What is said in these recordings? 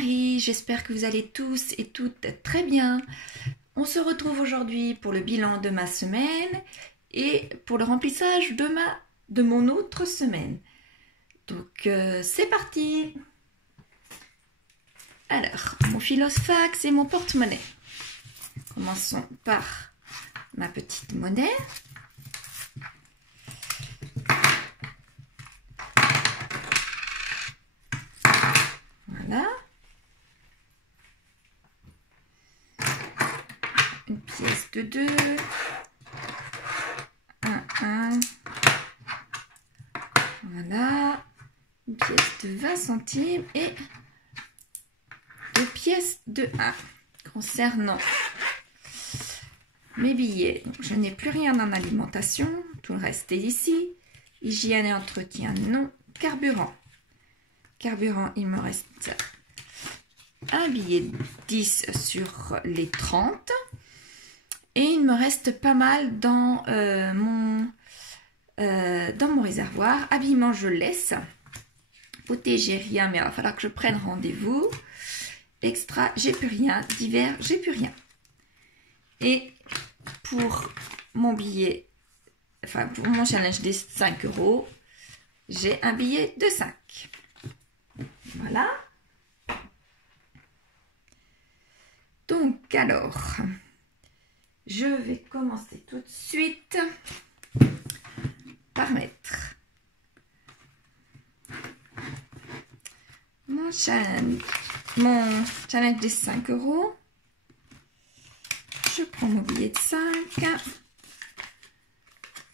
Marie, j'espère que vous allez tous et toutes très bien. On se retrouve aujourd'hui pour le bilan de ma semaine et pour le remplissage de mon autre semaine. Donc c'est parti. Alors, mon philosfax et mon porte-monnaie. Commençons par ma petite monnaie. Voilà. Une pièce de 2. 1. Voilà. Une pièce de 20 centimes et 2 pièces de 1. Concernant mes billets, donc je n'ai plus rien en alimentation. Tout le reste est ici. Hygiène et entretien, non. Carburant. Carburant, il me reste un billet de 10 sur les 30. Et il me reste pas mal dans mon réservoir. Habillement, je laisse. Beauté, j'ai rien, mais il va falloir que je prenne rendez-vous. Extra, j'ai plus rien. Divers, j'ai plus rien. Et pour mon billet, enfin pour mon challenge des 5 €, j'ai un billet de 5. Voilà. Donc alors, je vais commencer tout de suite par mettre mon challenge des 5 €. Je prends mon billet de 5.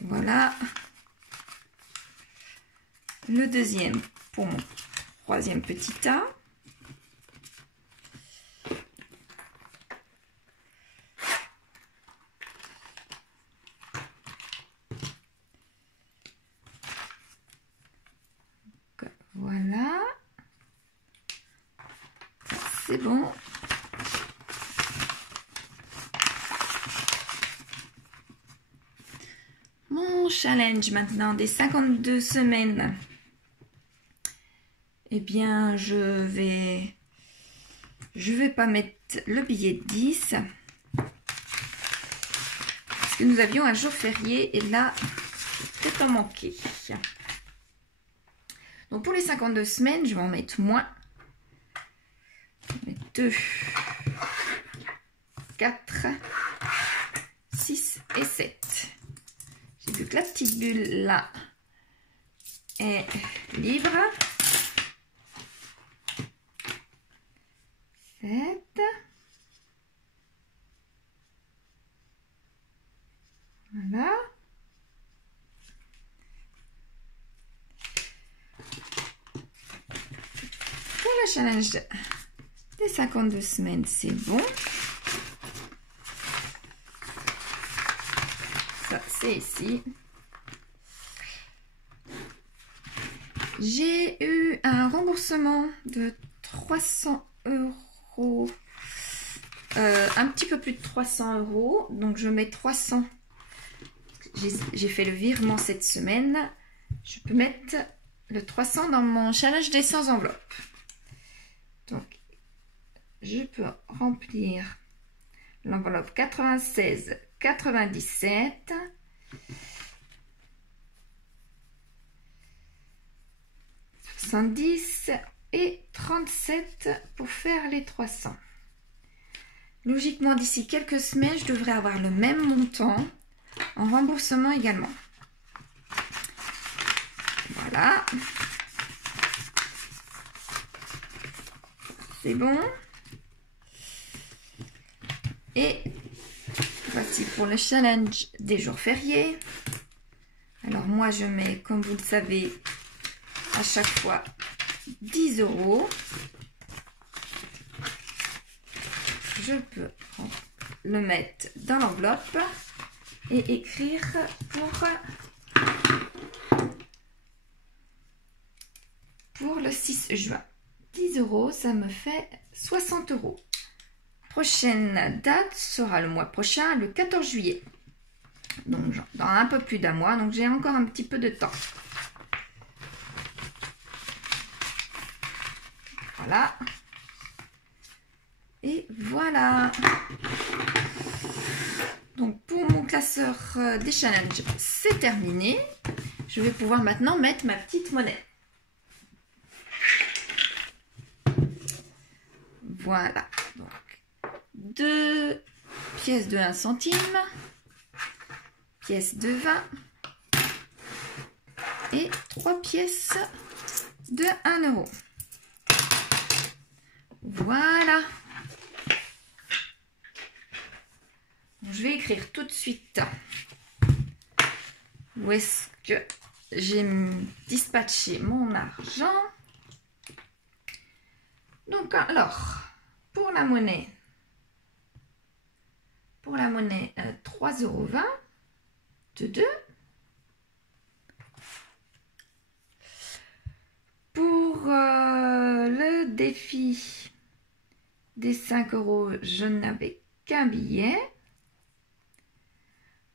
Voilà. Le deuxième pour mon troisième petit tas. Voilà. C'est bon. Mon challenge maintenant des 52 semaines. Eh bien, je vais pas mettre le billet de 10. Parce que nous avions un jour férié et là, c'est en manquer. Donc, pour les 52 semaines, je vais en mettre moins. Je vais mettre 2, 4, 6 et 7. J'ai vu que la petite bulle là est libre. 7. Voilà. Pour le challenge des 52 semaines, c'est bon. Ça, c'est ici. J'ai eu un remboursement de 300 €. Un petit peu plus de 300 €. Donc, je mets 300. J'ai fait le virement cette semaine. Je peux mettre le 300 dans mon challenge des 100 enveloppes. Donc, je peux remplir l'enveloppe 96, 97. Et 37 pour faire les 300. Logiquement, d'ici quelques semaines, je devrais avoir le même montant en remboursement également. Voilà. C'est bon. Et voici pour le challenge des jours fériés. Alors moi, je mets, comme vous le savez, à chaque fois 10 €. Je peux le mettre dans l'enveloppe et écrire pour le 6 juin. 10 €, ça me fait 60 €. Prochaine date sera le mois prochain, le 14 juillet. Donc dans un peu plus d'un mois, donc j'ai encore un petit peu de temps. Voilà. Et voilà. Donc pour mon classeur des challenges, c'est terminé. Je vais pouvoir maintenant mettre ma petite monnaie. Voilà. Donc 2 pièces de 1 centime, pièces de 20 et 3 pièces de 1 euro. Voilà. Je vais écrire tout de suite où est-ce que j'ai dispatché mon argent. Donc alors, pour la monnaie 3,20 € de 2. Pour le défi des 5 €, je n'avais qu'un billet.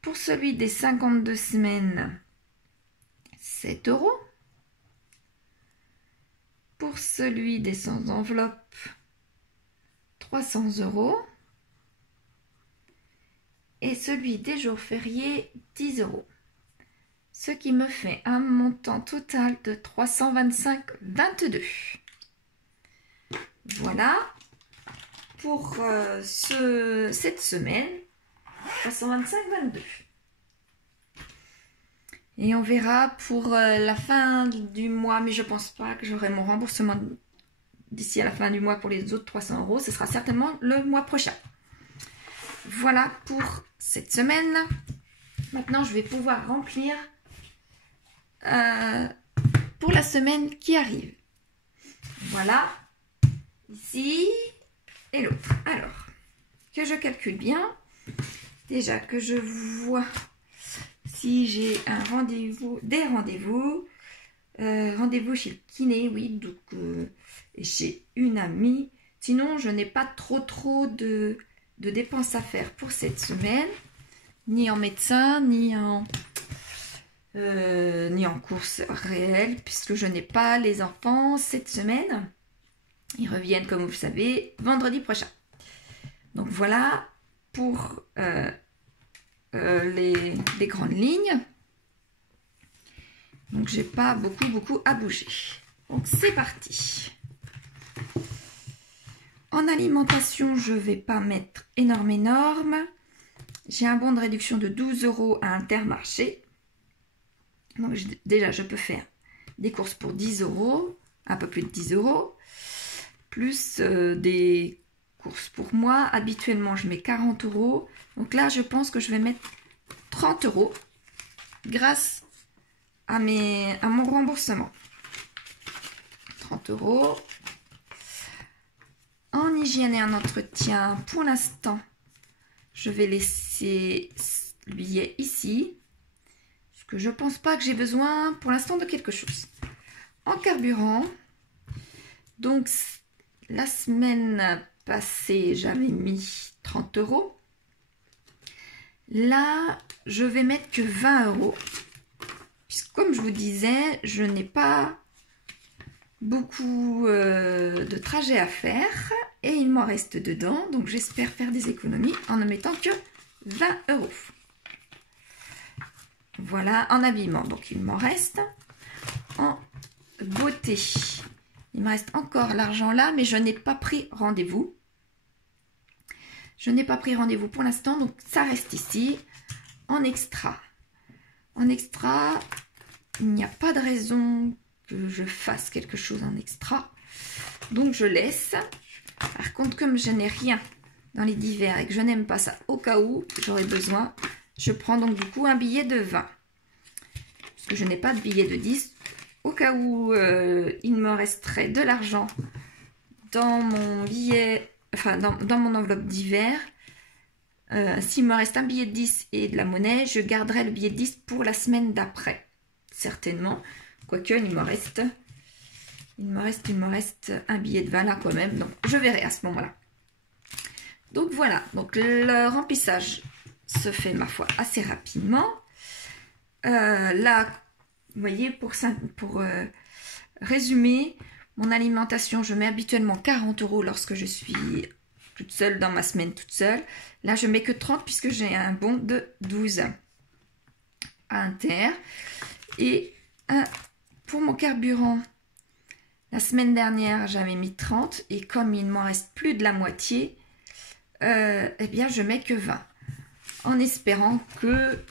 Pour celui des 52 semaines, 7 €. Pour celui des sans enveloppe, 300 €. Et celui des jours fériés, 10 €. Ce qui me fait un montant total de 325,22 €. Voilà pour cette semaine, 325,22 €. Et on verra pour la fin du mois, mais je pense pas que j'aurai mon remboursement d'ici à la fin du mois pour les autres 300 €. Ce sera certainement le mois prochain. Voilà pour cette semaine. Maintenant, je vais pouvoir remplir pour la semaine qui arrive. Voilà, ici et l'autre. Alors, que je calcule bien. Déjà que je vois si j'ai un rendez-vous, des rendez-vous. Rendez-vous chez le kiné, oui, donc et chez une amie. Sinon, je n'ai pas trop de dépenses à faire pour cette semaine, ni en médecin, ni en courses réelles, puisque je n'ai pas les enfants cette semaine. Ils reviennent, comme vous le savez, vendredi prochain. Donc voilà pour les grandes lignes. Donc j'ai pas beaucoup à bouger. Donc c'est parti. En alimentation, je vais pas mettre énorme. J'ai un bon de réduction de 12 € à Intermarché. Donc déjà, je peux faire des courses pour 10 €, un peu plus de 10 €, plus des courses pour moi. Habituellement, je mets 40 €. Donc là, je pense que je vais mettre 30 € grâce à mon remboursement. 30 €. En hygiène et en entretien, pour l'instant, je vais laisser le billet ici. Parce que je ne pense pas que j'ai besoin pour l'instant de quelque chose. En carburant, donc la semaine passée, j'avais mis 30 €. Là, je vais mettre que 20 €. Puisque comme je vous disais, je n'ai pas beaucoup de trajets à faire et il m'en reste dedans, donc j'espère faire des économies en ne mettant que 20 €. Voilà, en habillement, donc il m'en reste. En beauté, il me reste encore l'argent là, mais je n'ai pas pris rendez-vous. Je n'ai pas pris rendez-vous pour l'instant, donc ça reste ici. En extra, il n'y a pas de raison que je fasse quelque chose en extra, donc je laisse. Par contre, comme je n'ai rien dans les divers et que je n'aime pas ça, au cas où j'aurais besoin, je prends donc du coup un billet de 20. Parce que je n'ai pas de billet de 10. Au cas où il me resterait de l'argent dans mon billet, enfin dans mon enveloppe d'hiver. S'il me reste un billet de 10 et de la monnaie, je garderai le billet de 10 pour la semaine d'après. Certainement. Quoique, il me reste un billet de 20 là quand même. Donc, je verrai à ce moment-là. Donc, voilà. Donc, le remplissage se fait, ma foi, assez rapidement. Là, vous voyez, pour résumer, mon alimentation, je mets habituellement 40 € lorsque je toute seule dans ma semaine toute seule. Là, je mets que 30 puisque j'ai un bon de 12 à inter. Et pour mon carburant, la semaine dernière, j'avais mis 30 et comme il m'en reste plus de la moitié, eh bien, je mets que 20. En espérant que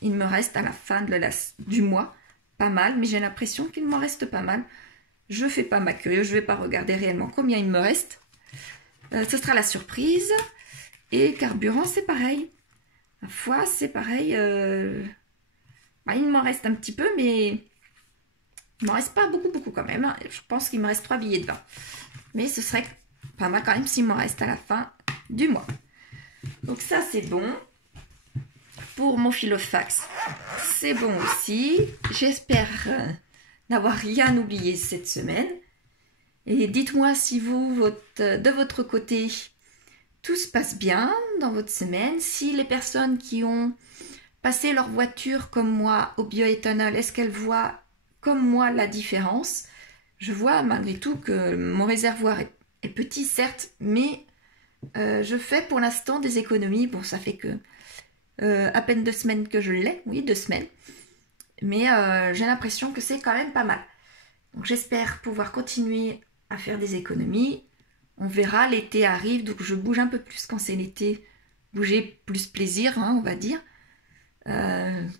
il me reste à la fin du mois pas mal, mais j'ai l'impression qu'il m'en reste pas mal. Je fais pas ma curieuse, je vais pas regarder réellement combien il me reste. Ce sera la surprise. Et carburant, c'est pareil. La foi, c'est pareil. Il m'en reste un petit peu, mais il m'en reste pas beaucoup quand même. Je pense qu'il me reste 3 billets de 20. Mais ce serait pas mal quand même s'il m'en reste à la fin du mois. Donc ça, c'est bon. Pour mon Filofax, c'est bon aussi. J'espère n'avoir rien oublié cette semaine. Et dites-moi si vous, de votre côté, tout se passe bien dans votre semaine. Si les personnes qui ont passé leur voiture comme moi au bioéthanol, est-ce qu'elles voient comme moi la différence? Je vois malgré tout que mon réservoir est petit, certes, mais je fais pour l'instant des économies. Bon, ça fait que à peine 2 semaines que je l'ai, oui, 2 semaines. Mais j'ai l'impression que c'est quand même pas mal. Donc j'espère pouvoir continuer à faire des économies. On verra, l'été arrive, donc je bouge un peu plus quand c'est l'été. Bouger plus plaisir, hein, on va dire.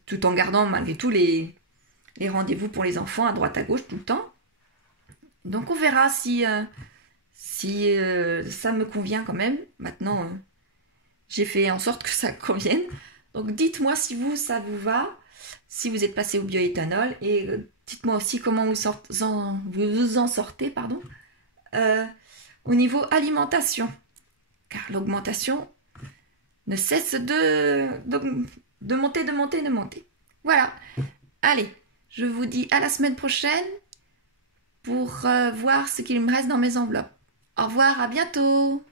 Tout en gardant malgré tout les rendez-vous pour les enfants à droite à gauche tout le temps. Donc on verra si ça me convient quand même. Maintenant, j'ai fait en sorte que ça convienne. Donc dites-moi si ça vous va, si vous êtes passé au bioéthanol. Et dites-moi aussi comment vous en sortez, pardon, au niveau alimentation. Car l'augmentation ne cesse de monter. Voilà. Allez, je vous dis à la semaine prochaine pour voir ce qu'il me reste dans mes enveloppes. Au revoir, à bientôt.